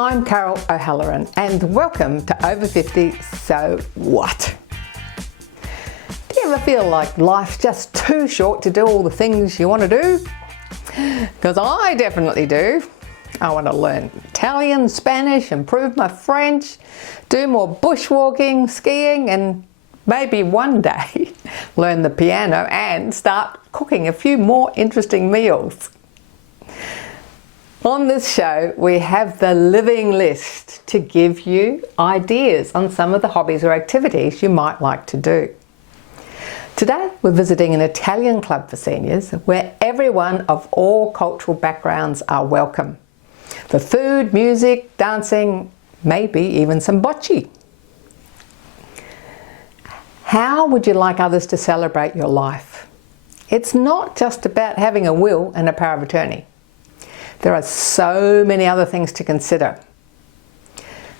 I'm Carol O'Halloran and welcome to Over 50 So What? Do you ever feel like life's just too short to do all the things you want to do? Because I definitely do. I want to learn Italian, Spanish, improve my French, do more bushwalking, skiing, and maybe one day learn the piano and start cooking a few more interesting meals. On this show, we have the living list to give you ideas on some of the hobbies or activities you might like to do. Today, we're visiting an Italian club for seniors where everyone of all cultural backgrounds are welcome. For food, music, dancing, maybe even some bocce. How would you like others to celebrate your life? It's not just about having a will and a power of attorney. There are so many other things to consider.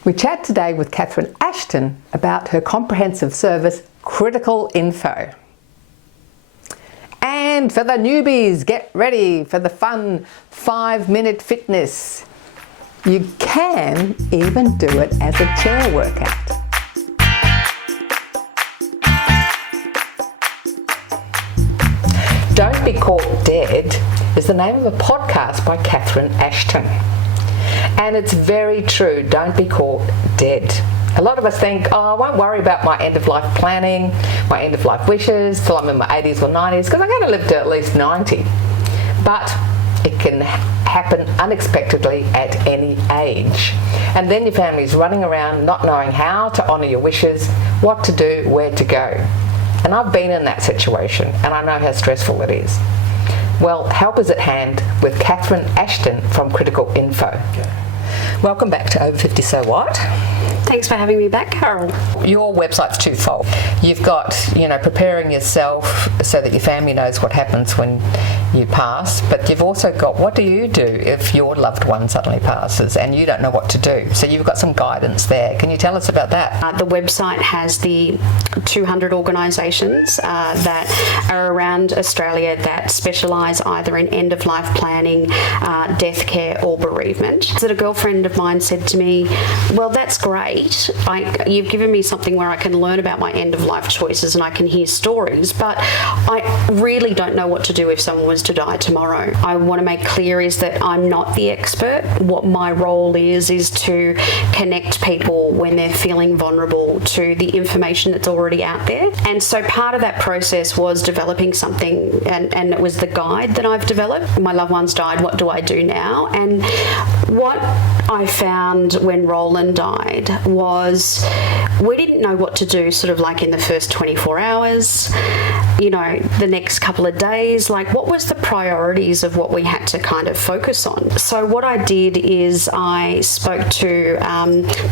We chat today with Catherine Ashton about her comprehensive service, Critical Info. And for the newbies, get ready for the fun 5-minute fitness. You can even do it as a chair workout. Don't Be Caught Dead is the name of a podcast by Catherine Ashton. And it's very true, don't be caught dead. A lot of us think, oh, I won't worry about my end-of-life planning, my end-of-life wishes till I'm in my 80s or 90s because I'm going to live to at least 90. But it can happen unexpectedly at any age. And then your family's running around not knowing how to honour your wishes, what to do, where to go. And I've been in that situation and I know how stressful it is. Well, help is at hand with Catherine Ashton from Critical Info. Welcome back to Over 50 So What? Thanks for having me back, Carol. Your website's twofold. You've got, preparing yourself so that your family knows what happens when you pass, but you've also got what do you do if your loved one suddenly passes and you don't know what to do? So you've got some guidance there. Can you tell us about that? The website has the 200 organisations that are around Australia that specialise either in end-of-life planning, death care or bereavement. So a girlfriend of mine said to me, well, that's great. You've given me something where I can learn about my end-of-life choices and I can hear stories, but I really don't know what to do if someone was to die tomorrow. I want to make clear is that I'm not the expert. What my role is to connect people when they're feeling vulnerable to the information that's already out there. And so part of that process was developing something, and it was the guide that I've developed. My loved ones died, what do I do now? And what I found when Roland died was we didn't know what to do sort of like in the first 24 hours, the next couple of days, like what was the priorities of what we had to kind of focus on. So what I did is I spoke to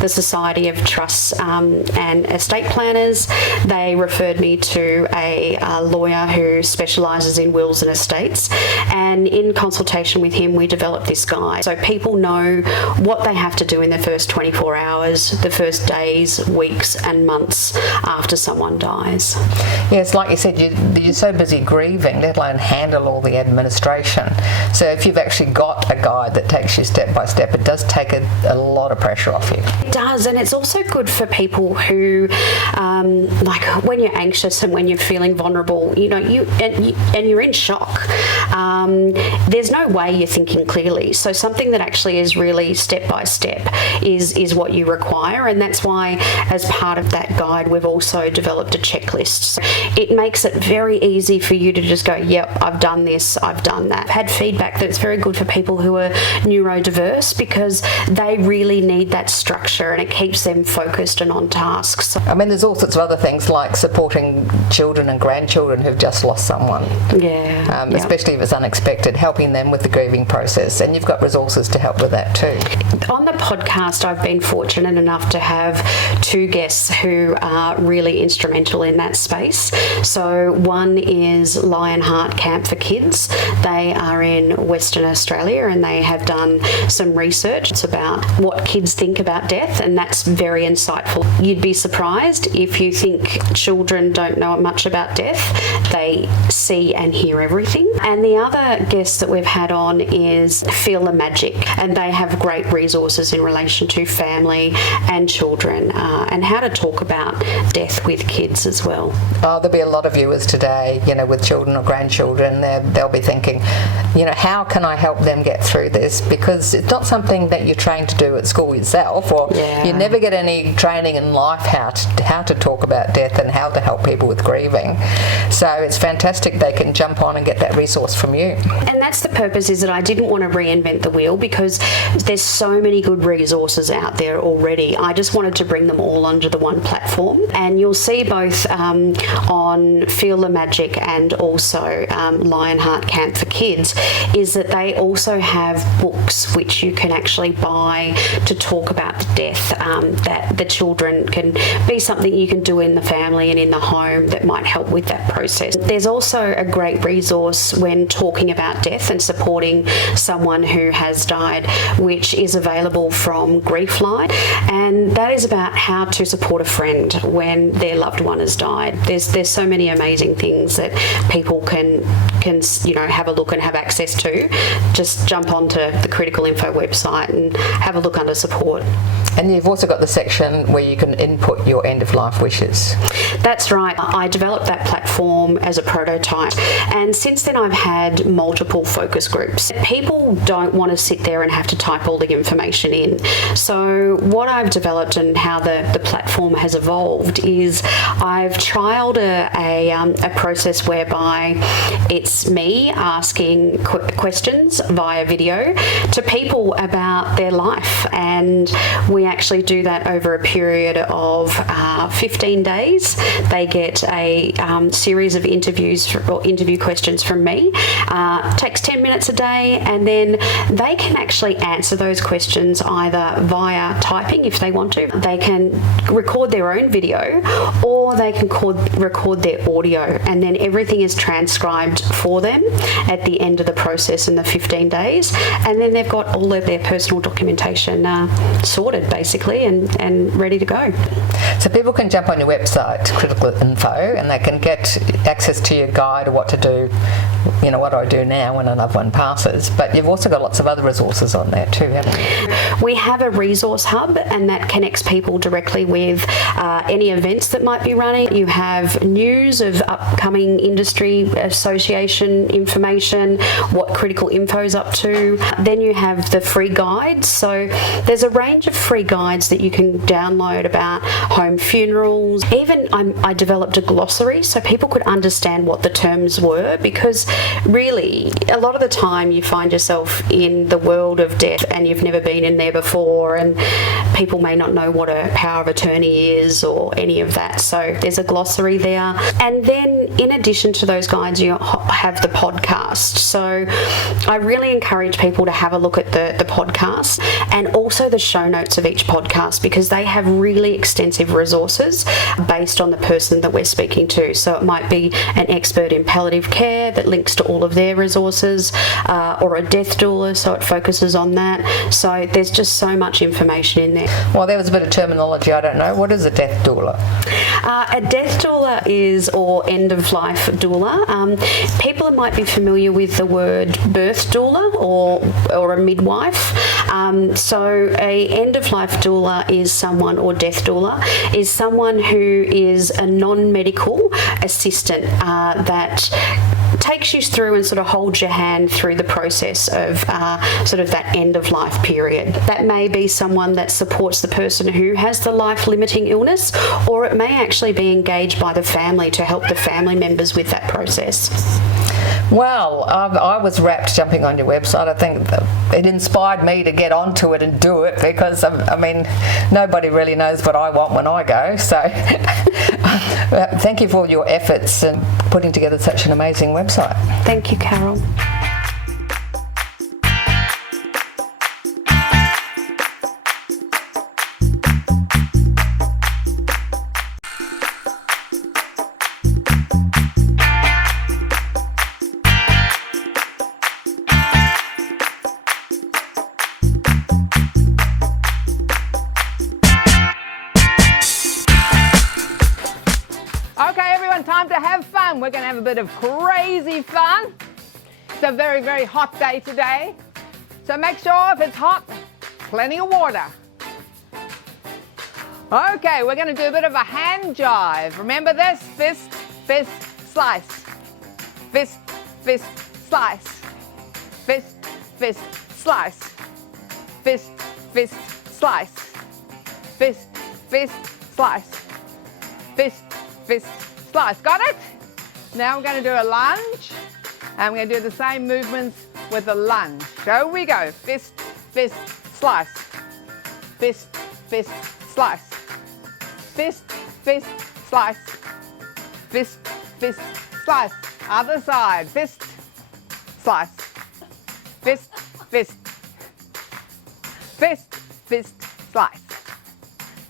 the Society of Trusts and Estate Planners. They referred me to a lawyer who specialises in wills and estates, and in consultation with him we developed this guide so people know what they have to do in the first 24 hours, the first days, weeks and months after someone dies. Yes, like you said, you're so busy grieving, let alone handle all the administration. So if you've actually got a guide that takes you step by step, it does take a lot of pressure off you. It does, and it's also good for people who, like when you're anxious and when you're feeling vulnerable, and you're in shock. There's no way you're thinking clearly. So something that actually is really step by step is what you require, and that's why as part of that guide we've also developed a checklist. So it makes it very easy for you to just go, yep, I've done this, I've done that. I've had feedback that it's very good for people who are neurodiverse because they really need that structure and it keeps them focused and on task. So, there's all sorts of other things like supporting children and grandchildren who've just lost someone. Yeah. Especially leave is unexpected, helping them with the grieving process, and you've got resources to help with that too. On the podcast, I've been fortunate enough to have two guests who are really instrumental in that space. So one is Lionheart Camp for Kids. They are in Western Australia and they have done some research. It's about what kids think about death, and that's very insightful. You'd be surprised if you think children don't know much about death. They see and hear everything. And the other guest that we've had on is Feel the Magic, and they have great resources in relation to family and children and how to talk about death with kids as well. Oh, there'll be a lot of viewers today, with children or grandchildren. They'll be thinking, how can I help them get through this? Because it's not something that you're trained to do at school yourself, or you never get any training in life how to talk about death and how to help people with grieving. So it's fantastic they can jump on and get that resource from you. And that's the purpose, is that I didn't want to reinvent the wheel, because there's so many good resources out there already. I just wanted to bring them all onto the one platform. And you'll see both on Feel the Magic and also Lionheart Camp for Kids, is that they also have books which you can actually buy to talk about the death, that the children can be something you can do in the family and in the home that might help with that process. There's also a great resource when talking about death and supporting someone who has died, which is available from Griefline, and that is about how to support a friend when their loved one has died. There's so many amazing things that people can have a look and have access to. Just jump onto the Critical Info website and have a look under support. And you've also got the section where you can input your end-of-life wishes. That's right. I developed that platform as a prototype, and since then I've had multiple focus groups. People don't want to sit there and have to type all the information in. So what I've developed and how the platform has evolved is I've trialled a process whereby it's me asking questions via video to people about their life, and we actually do that over a period of 15 days. They get a series of interviews or interview questions from me. Takes 10 minutes a day, and then they can actually answer those questions either via typing if they want to. They can record their own video, or they can record their audio, and then everything is transcribed for them at the end of the process in the 15 days, and then they've got all of their personal documentation sorted basically and ready to go. So people can jump on your website, Critical Info, and they can get access to your guide of what to do, what do I do now when a loved one passes. But you've also got lots of other resources on there too, haven't you? We have a resource hub, and that connects people directly with any events that might be running. You have news of upcoming industry association information, what Critical Info's up to. Then you have the free guides. So there's a range of free guides that you can download about home funerals. Even I developed a glossary so people could understand what the terms were, because really a lot of the time you find yourself in the world of death and you've never been in there before, and people may not know what a power of attorney is or any of that. So there's a glossary there. And then in addition to those guides, you have the podcast. So I really encourage people to have a look at the podcast and also the show notes of each podcast, because they have really extensive resources based on the person that we're speaking to. So it might be an expert in palliative care that links to all of their resources, or a death doula, so it focuses on that. So there's just so much information in there. Well, there was a bit of terminology I don't know. What is a death doula? A death doula or end-of-life doula. People might be familiar with the word birth doula or a midwife. So a end-of-life doula is someone, or death doula, is someone who is a non-medical assistant that takes you through and sort of holds your hand through the process of sort of that end-of-life period. That may be someone that supports the person who has the life-limiting illness, or it may actually actually be engaged by the family to help the family members with that process? Well, I was rapt jumping on your website. I think it inspired me to get onto it and do it because, I mean, nobody really knows what I want when I go. So thank you for all your efforts in putting together such an amazing website. Thank you, Carol. Okay, everyone, time to have fun. We're going to have a bit of crazy fun. It's a very, very hot day today. So make sure if it's hot, plenty of water. Okay, we're going to do a bit of a hand jive. Remember this? Fist, fist, slice. Fist, fist, slice. Fist, fist, slice. Fist, fist, slice. Fist, fist, slice. Fist, fist, slice. Got it? Now we're going to do a lunge, and we're going to do the same movements with a lunge. So we go. Fist, fist, slice. Fist, fist, slice. Fist, fist, slice. Fist, fist, slice. Other side. Fist, slice. Fist, fist. Fist, fist, slice.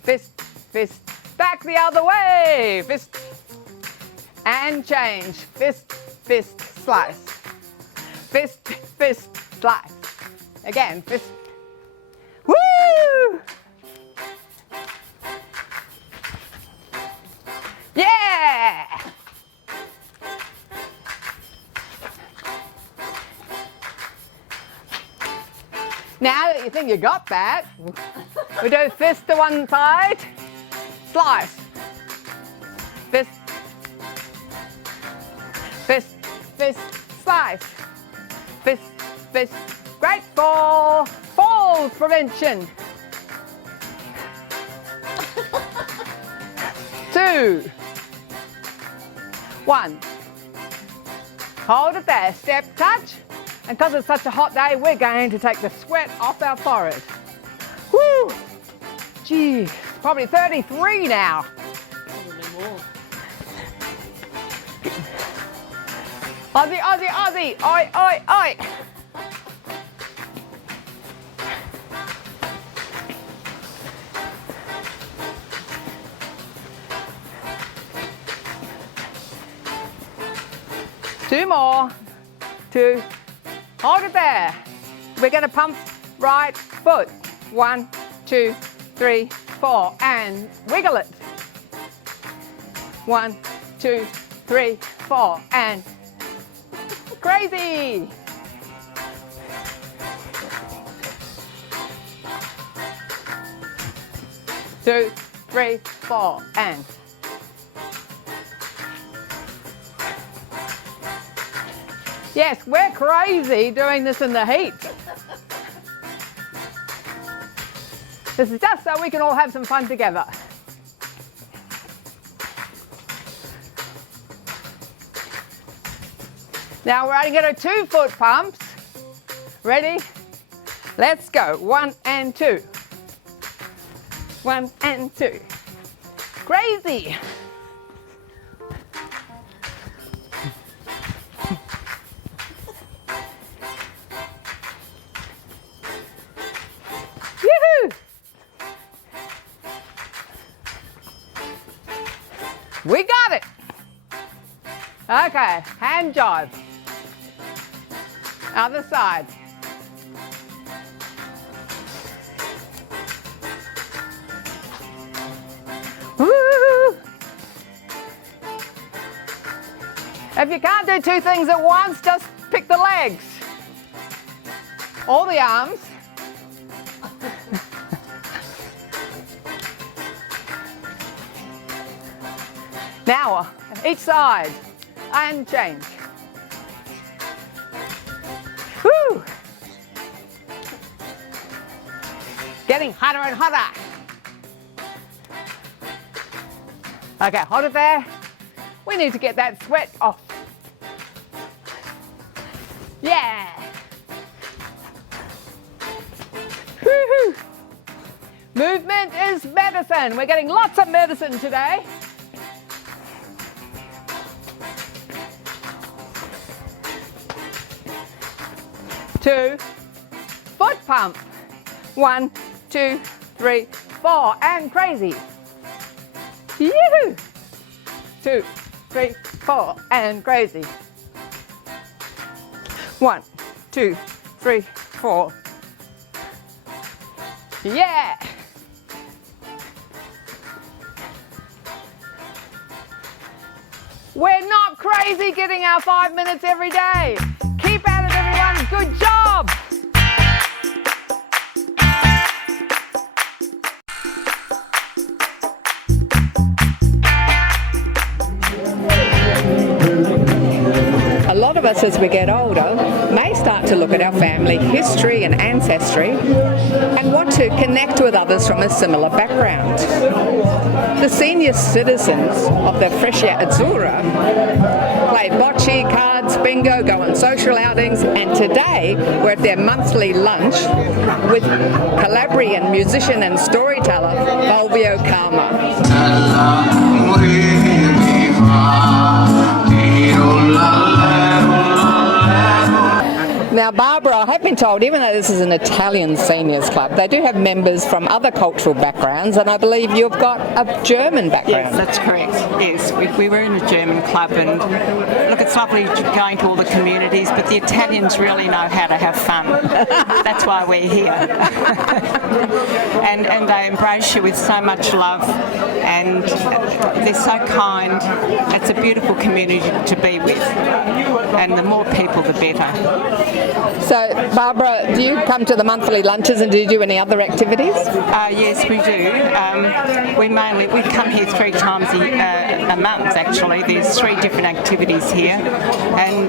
Fist, fist. Back the other way. Fist and change. Fist, fist, slice. Fist, fist, slice. Again, fist. Woo! Yeah! Now that you think you got that, we do fist to one side. Slice. Fist. Fist, fist, slice. Fist, fist. Great for fall prevention. 2, 1. Hold it there. Step touch. And because it's such a hot day, we're going to take the sweat off our forehead. Woo! Gee. Probably 33 now. Probably more. Aussie, Aussie, Aussie. Oi, oi, oi. Two more. 2. Hold it there. We're going to pump right foot. 1, 2, 3, 4, and wiggle it. 1, 2, 3, 4, and crazy. Two, 3, 4, and yes, we're crazy doing this in the heat. This is just so we can all have some fun together. Now we're only going to do 2 foot pumps. Ready? Let's go. 1 and 2. 1 and 2. Crazy. Yoo-hoo! We got it. Okay, hand jive. Other side. Woo! If you can't do 2 things at once, just pick the legs. Or the arms. Now, each side, and change. Woo! Getting hotter and hotter. Okay, hold it there. We need to get that sweat off. Yeah. Woo-hoo. Movement is medicine. We're getting lots of medicine today. Two. Foot pump. 1, 2, 3, 4. And crazy. Yoo-hoo. 2, 3, 4. And crazy. 1, 2, 3, 4. Yeah. We're not crazy getting our 5 minutes every day. Keep at it, everyone. Good job. A lot of us as we get older may start to look at our family history and ancestry and want to connect with others from a similar background. The senior citizens of the Freccia Azzurra play bocce, cards, bingo, go on social outings, and today we're at their monthly lunch with Calabrian musician and storyteller Fulvio Calma. Now, Barbara, I have been told, even though this is an Italian seniors club, they do have members from other cultural backgrounds, and I believe you've got a German background. Yes, that's correct. Yes, we were in a German club, and look, it's lovely going to all the communities, but the Italians really know how to have fun. That's why we're here. and they embrace you with so much love, and they're so kind. It's a beautiful community to be with, and the more people, the better. So, Barbara, do you come to the monthly lunches and do you do any other activities? Yes, we do. We come here 3 times a month, actually. There's 3 different activities here, and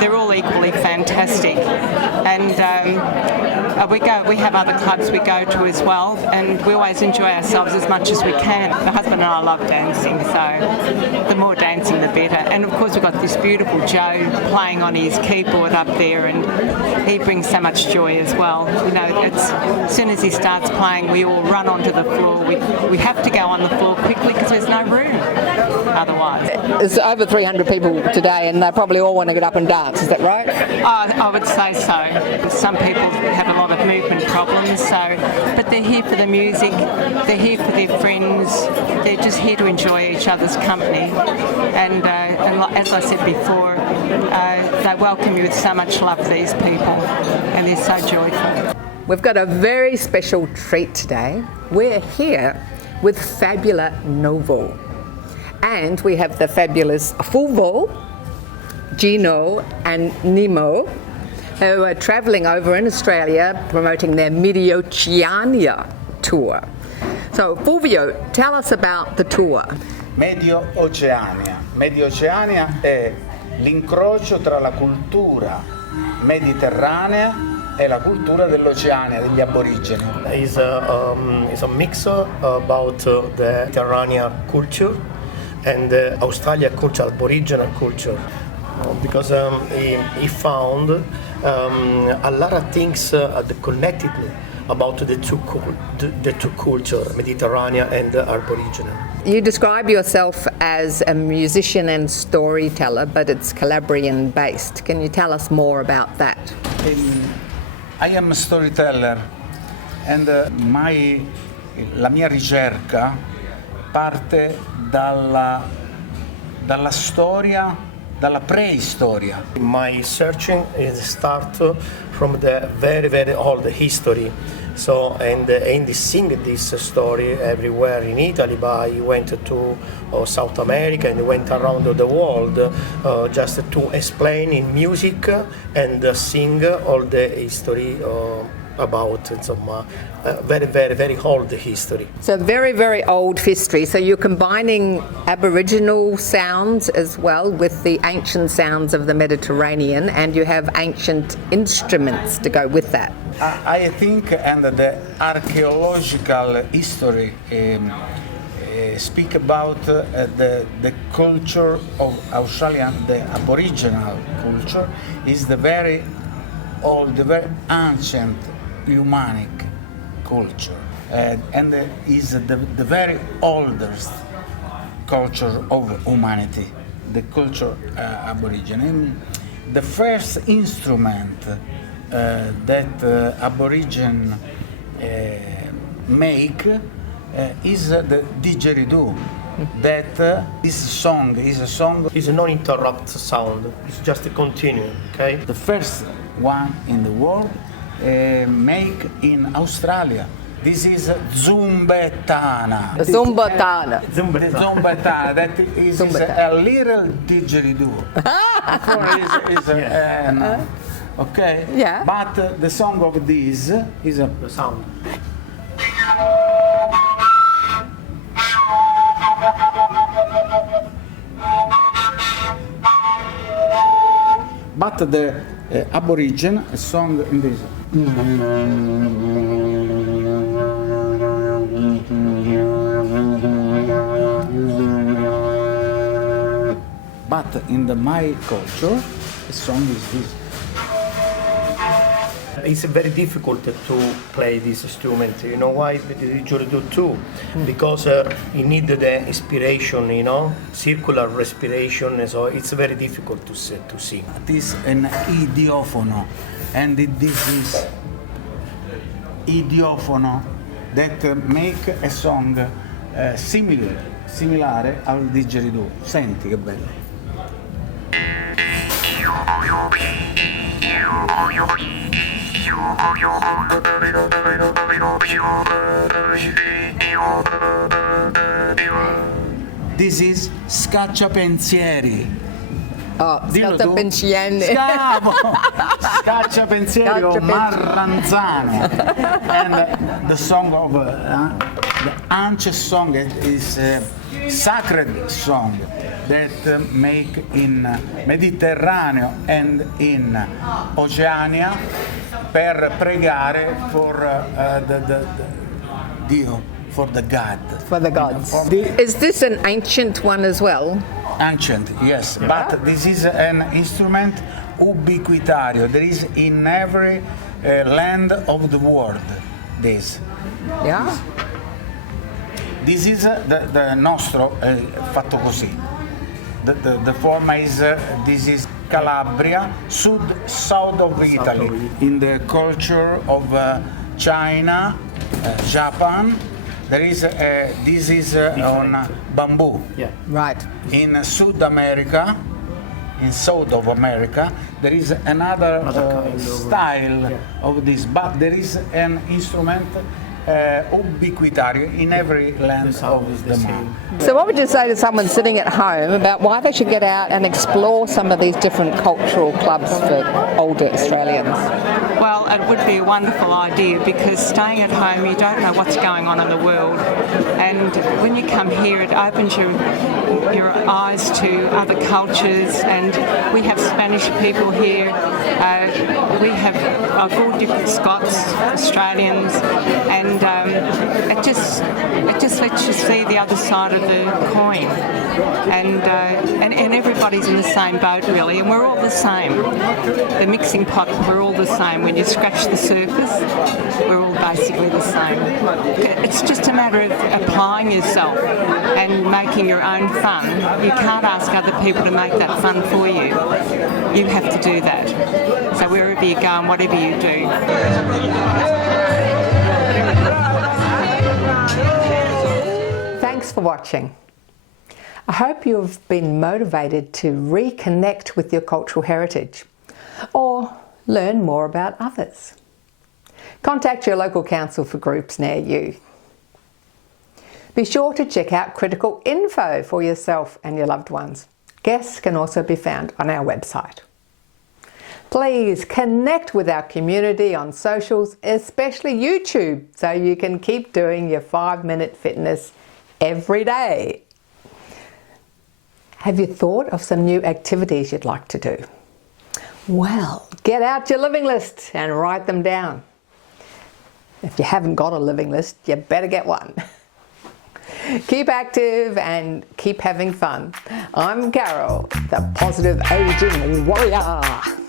they're all equally fantastic. And we have other clubs we go to as well, and we always enjoy ourselves as much as we can. My husband and I love dancing, so the more dancing, the better. And of course, we've got this beautiful Joe playing on his keyboard up there, and he brings so much joy as well. You know, as soon as he starts playing, we all run onto the floor. We have to go on the floor quickly because there's no room otherwise. There's over 300 people today, and they probably all want to get up and dance. Is that right? I would say so. Some people have a lot of movement problems, but they're here for the music. They're here for their friends. They're just here to enjoy each other's company. And as I said before, they welcome you with so much love, these people, and they're so joyful. We've got a very special treat today. We're here with Fabula Novo. And we have the fabulous Fulvo, Gino and Nemo, who are travelling over in Australia promoting their Medioceania tour. So Fulvio, tell us about the tour. Medioceania. Medioceania è l'incrocio tra la cultura mediterranea e la cultura dell'Oceania, degli aborigeni. It's a mix about the Mediterranean culture and the Australia culture, Aboriginal culture, because he found a lot of things that connected about the two culture, Mediterranean and Aboriginal. You describe yourself as a musician and storyteller, but it's Calabrian based. Can you tell us more about that? I am a storyteller, and la mia ricerca parte dalla storia, dalla preistoria. My searching is start from the very, very old history. So, and sing this story everywhere in Italy, but he went to South America and went around the world just to explain in music and sing all the history about some very, very, very old history. So very, very old history. So you're combining Aboriginal sounds as well with the ancient sounds of the Mediterranean, and you have ancient instruments to go with that. I think, and the archaeological history speak about the culture of Australian, the Aboriginal culture, is the very old, the very ancient humanic culture, and is the very oldest culture of humanity, the culture Aborigine. And the first instrument that Aborigine make is the didgeridoo. That this song is a song. It's a non-interrupt sound. It's just a continuum. Okay. The first one in the world make in Australia. This is Zumbetana. Zumbatana. Zumbetana. That is a little didgeridoo. Okay. Yeah. But the song of this is The sound. But the Aborigine song in this. But in my culture, the song is this. It's very difficult to play this instrument. You know why? The didgeridoo too, because it needed the inspiration, circular respiration. So it's very difficult to sing. It is an idiofono, and this is idiofono that make a song similare al didgeridoo. Senti che bello. This is Scacciapensieri. Oh, Dillo tu. Scacciapensieri. Scacciapensieri o Marranzano. And the song of the Anche song is a sacred song that make in Mediterraneo and in Oceania per pregare for the Dio, for the God. For the gods. Is this an ancient one as well? Ancient, yes, but this is an instrument ubiquitario. There is in every land of the world. This. Yeah. This is the nostro fatto così. The form is this is Calabria, south of Italy. In the culture of China, Japan, there is this is on bamboo. Yeah. Right. In South America, in South of America, there is another kind of, style of this, but there is an instrument ubiquitario in every land of the world. So what would you say to someone sitting at home about why they should get out and explore some of these different cultural clubs for older Australians? Well, it would be a wonderful idea because staying at home, you don't know what's going on in the world. And when you come here, it opens your eyes to other cultures. And we have Spanish people here. We have all different Scots, Australians, and it just lets you see the other side of the coin. And everybody's in the same boat really, and we're all the same. The mixing pot, we're all the same. When you scratch the surface, we're all basically the same. It's just a matter of applying yourself and making your own fun. You can't ask other people to make that fun for you. You have to do that. So wherever you go and whatever you do. Thanks for watching. I hope you have been motivated to reconnect with your cultural heritage or learn more about others. Contact your local council for groups near you. Be sure to check out critical info for yourself and your loved ones. Guests can also be found on our website. Please connect with our community on socials, especially YouTube, so you can keep doing your 5-minute fitness every day. Have you thought of some new activities you'd like to do? Well, get out your living list and write them down. If you haven't got a living list, you better get one. Keep active and keep having fun. I'm Carol, the Positive Aging Warrior.